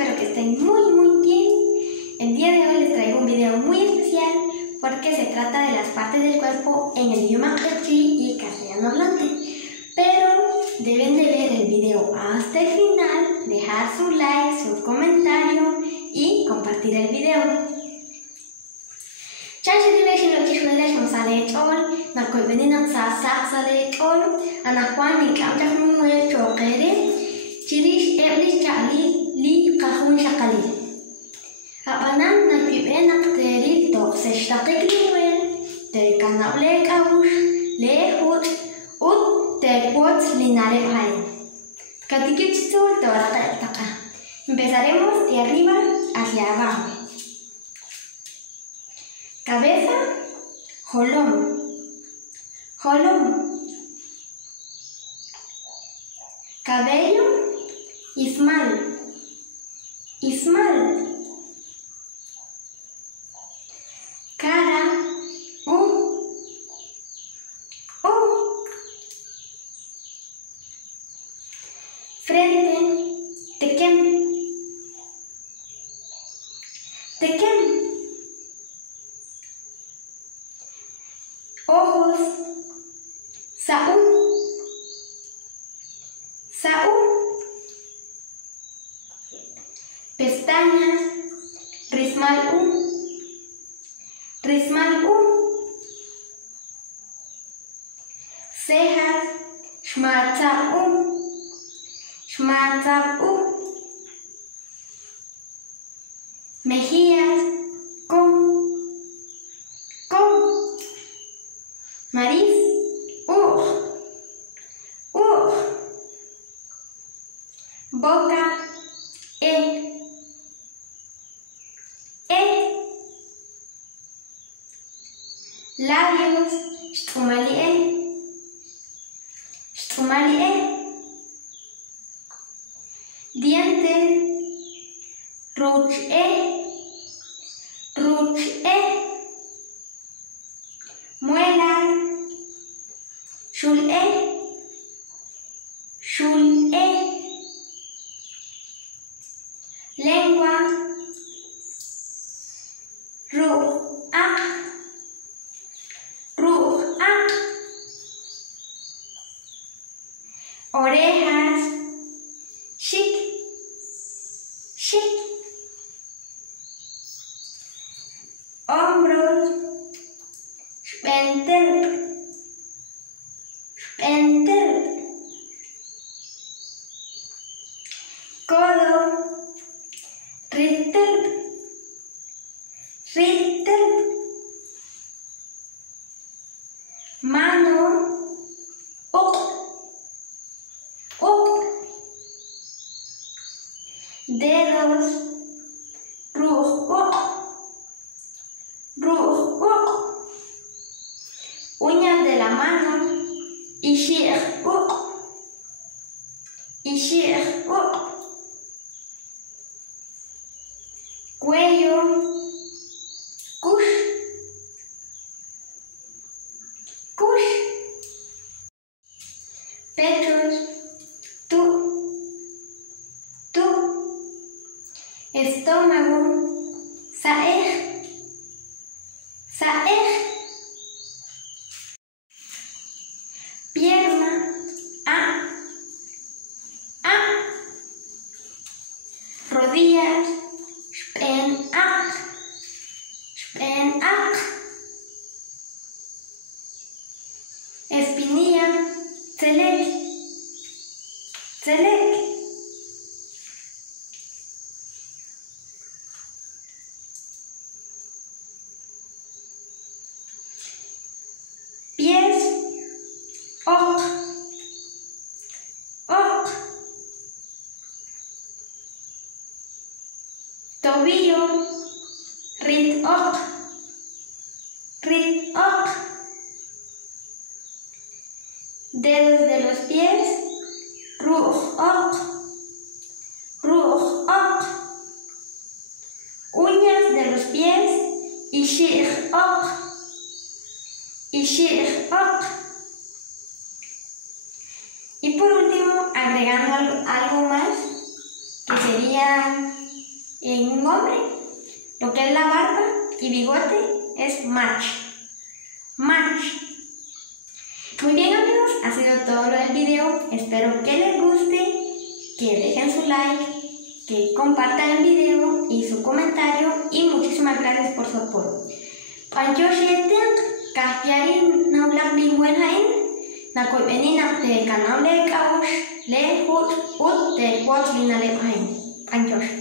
espero que estén muy bien. El día de hoy les traigo un video muy especial porque se trata de las partes del cuerpo en el idioma quechua y castellano hablante. Pero deben de ver el video hasta el final, dejar su like, su comentario y compartir el video. Abanam napibenak teril to seshtakik liwen te kanablek abush lehut ut te quots linare hain. Katikitsul te taka. Empezaremos de arriba hacia abajo. Cabeza, holom, holom. Cabello, ismal, ismal. Cara, frente, tekem, tekem. Ojos, saúl, saúl. Pestañas, rismal rismal cejas, shmatzab mejillas, com nariz, boca, labios, shtumalie, dientes, ruche, muelas, shule, lengua, orejas, shik, hombros, shpenter, codo, rittel, mano, dedos, uñas de la mano, ishir, cuello, kush, pechos, tu, estómago, saeh, pierna, rodillas, shpenak, espinilla, tzelek, pies, ok, tobillo, rit ok, dedos de los pies, ruj ok, uñas de los pies, ishir ok, y por último agregando algo más que sería hombre, lo que es la barba y bigote es March. Muy bien amigos, ha sido todo lo del video. Espero que les guste, que dejen su like, que compartan el video y su comentario y muchísimas gracias por su apoyo. Kahyarin naulak di buenain, nakoi beni nak te kanau le kaush le hut ut te kuat lina le pain. Panchosh.